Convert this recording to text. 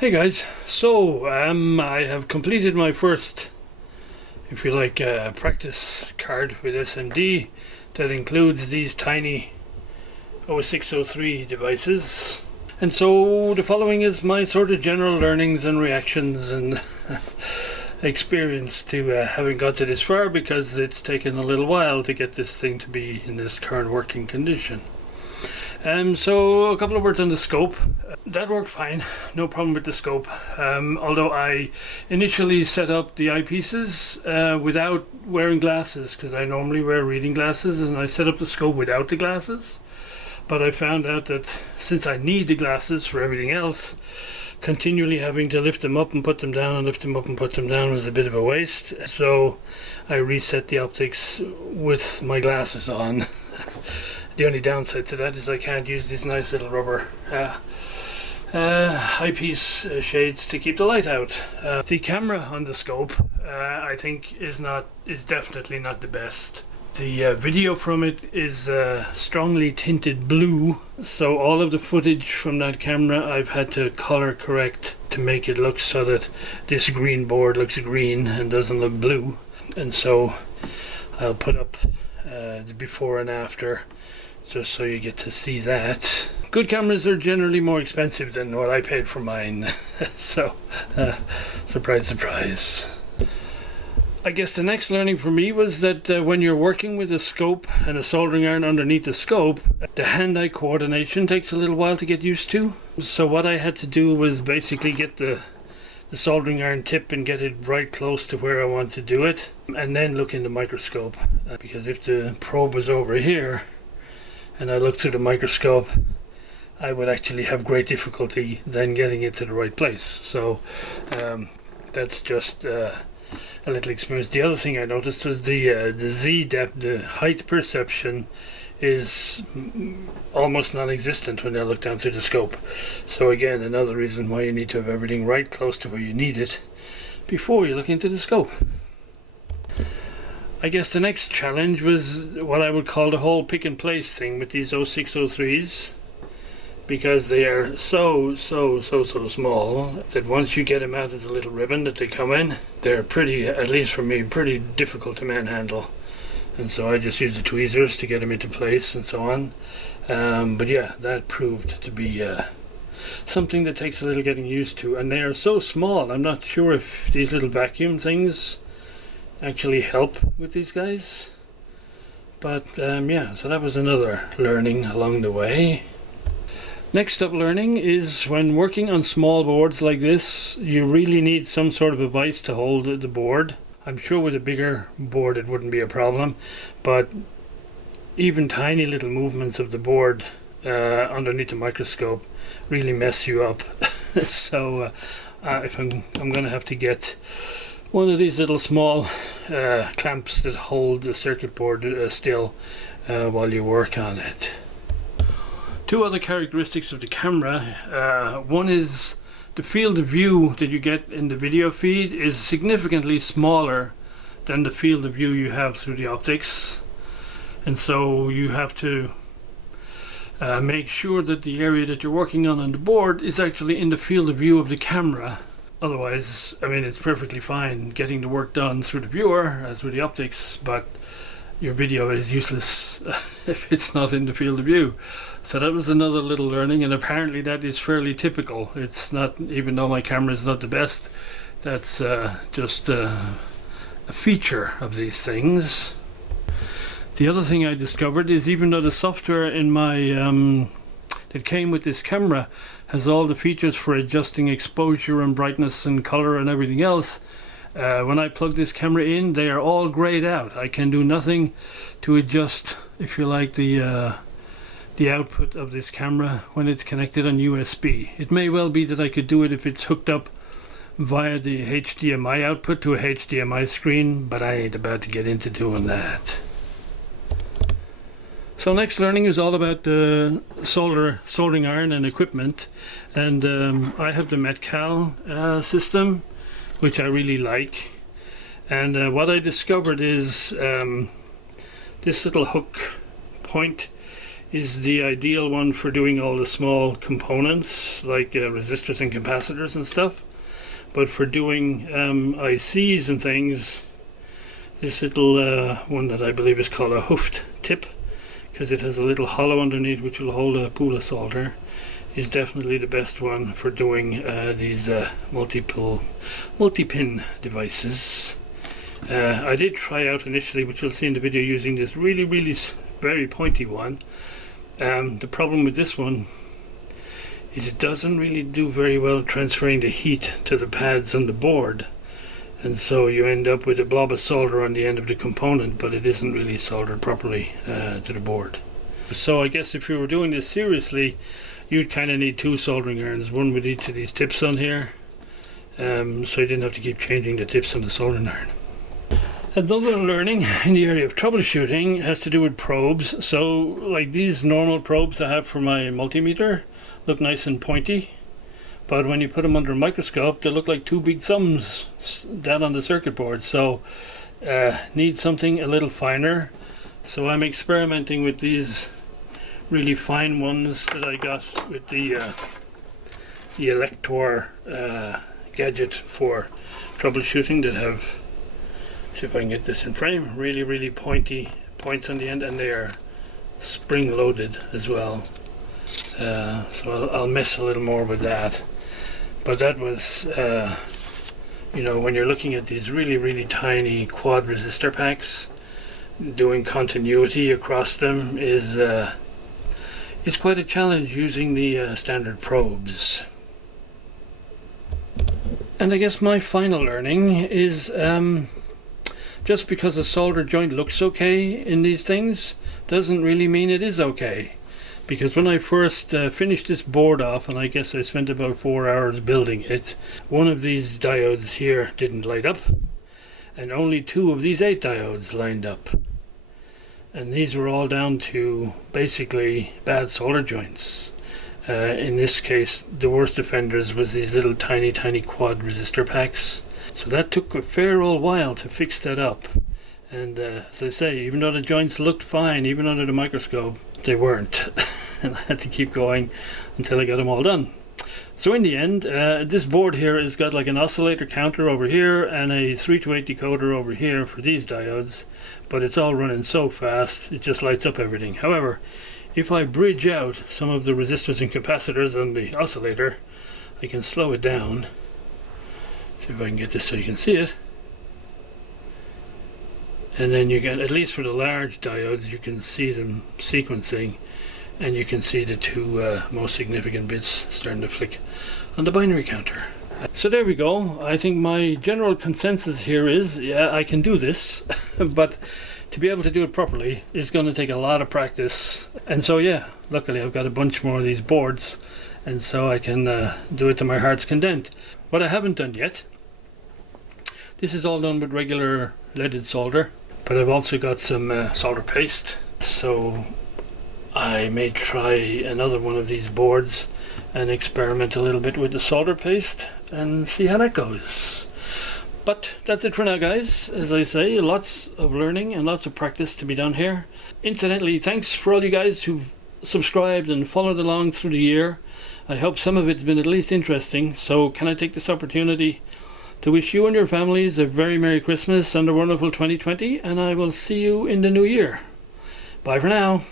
Hey guys, so I have completed my first, if you like, practice card with SMD that includes these tiny 0603 devices. And so the following is my sort of general learnings and reactions and experience to having got to this far, because it's taken a little while to get this thing to be in this current working condition. So a couple of words on the scope. That worked fine, no problem with the scope. Although I initially set up the eyepieces without wearing glasses, because I normally wear reading glasses, and I set up the scope without the glasses. But I found out that since I need the glasses for everything else, continually having to lift them up and put them down and lift them up and put them down was a bit of a waste. So I reset the optics with my glasses on. The only downside to that is I can't use these nice little rubber eyepiece shades to keep the light out. The camera on the scope I think is definitely not the best. The video from it is strongly tinted blue, so all of the footage from that camera I've had to color correct to make it look so that this green board looks green and doesn't look blue. And so I'll put up the before and after, just so you get to see that. Good cameras are generally more expensive than what I paid for mine. So surprise, surprise. I guess the next learning for me was that when you're working with a scope and a soldering iron underneath the scope, the hand-eye coordination takes a little while to get used to. So what I had to do was basically get the soldering iron tip and get it right close to where I want to do it, and then look in the microscope. Because if the probe was over here and I looked through the microscope, I would actually have great difficulty then getting it to the right place. So that's just a little experience. The other thing I noticed was the Z depth, the height perception, is almost non-existent when I look down through the scope. So again, another reason why you need to have everything right close to where you need it before you look into the scope. I guess the next challenge was what I would call the whole pick and place thing with these 0603s, because they are so small that once you get them out of the little ribbon that they come in, they're pretty, at least for me, pretty difficult to manhandle. And so I just use the tweezers to get them into place and so on. But yeah, that proved to be something that takes a little getting used to. And they are so small, I'm not sure if these little vacuum things actually help with these guys. But yeah, so that was another learning along the way. Next up learning is when working on small boards like this, you really need some sort of a vise to hold the board. I'm sure with a bigger board it wouldn't be a problem, but even tiny little movements of the board underneath the microscope really mess you up. So if I'm going to have to get one of these little small clamps that hold the circuit board still while you work on it. Two other characteristics of the camera. One is the field of view that you get in the video feed is significantly smaller than the field of view you have through the optics. And so you have to make sure that the area that you're working on the board is actually in the field of view of the camera. Otherwise, I mean, it's perfectly fine getting the work done through the viewer, through the optics, but your video is useless if it's not in the field of view. So that was another little learning, and apparently that is fairly typical. It's not, even though my camera is not the best, that's just a feature of these things. The other thing I discovered is, even though the software in my that came with this camera has all the features for adjusting exposure and brightness and color and everything else, when I plug this camera in, they are all grayed out. I can do nothing to adjust, if you like, the output of this camera when it's connected on USB. It may well be that I could do it if it's hooked up via the HDMI output to a HDMI screen, but I ain't about to get into doing that. So next learning is all about the soldering iron and equipment, and I have the Metcal system, which I really like. And what I discovered is this little hook point is the ideal one for doing all the small components like resistors and capacitors and stuff. But for doing ICs and things, this little one that I believe is called a hoofed tip, because it has a little hollow underneath which will hold a pool of solder, is definitely the best one for doing these multi-pin devices. I did try out initially, which you'll see in the video, using this really very pointy one. The problem with this one is it doesn't really do very well transferring the heat to the pads on the board, and so you end up with a blob of solder on the end of the component, but it isn't really soldered properly to the board. So I guess if you were doing this seriously, you'd kind of need two soldering irons, one with each of these tips on here, so you didn't have to keep changing the tips on the soldering iron. Another learning in the area of troubleshooting has to do with probes. So like these normal probes I have for my multimeter look nice and pointy, but when you put them under a microscope they look like two big thumbs down on the circuit board. So need something a little finer. So I'm experimenting with these really fine ones that I got with the Elector gadget for troubleshooting that have, see if I can get this in frame, really pointy points on the end, and they are spring loaded as well. So I'll mess a little more with that. But that was, you know, when you're looking at these really tiny quad resistor packs, doing continuity across them is it's quite a challenge using the standard probes. And I guess my final learning is just because a solder joint looks okay in these things doesn't really mean it is okay. Because when I first finished this board off, and I guess I spent about 4 hours building it, one of these diodes here didn't light up, and only 2 of these 8 diodes lined up. And these were all down to basically bad solder joints. In this case, the worst offenders was these little tiny quad resistor packs. So that took a fair old while to fix that up. And as I say, even though the joints looked fine, even under the microscope, they weren't. And I had to keep going until I got them all done. So in the end, this board here has got like an oscillator counter over here and a 3 to 8 decoder over here for these diodes, but it's all running so fast it just lights up everything. However, if I bridge out some of the resistors and capacitors on the oscillator, I can slow it down. See if I can get this so you can see it. And then you get, at least for the large diodes, you can see them sequencing, and you can see the 2 most significant bits starting to flick on the binary counter. So there we go. I think my general consensus here is, yeah, I can do this, but to be able to do it properly is going to take a lot of practice. And so yeah, luckily I've got a bunch more of these boards, and so I can do it to my heart's content. What I haven't done yet, this is all done with regular leaded solder, but I've also got some solder paste, so I may try another one of these boards and experiment a little bit with the solder paste and see how that goes. But that's it for now, guys. As I say, lots of learning and lots of practice to be done here. Incidentally, thanks for all you guys who've subscribed and followed along through the year. I hope some of it's been at least interesting. So can I take this opportunity to wish you and your families a very Merry Christmas and a wonderful 2020, and I will see you in the new year. Bye for now.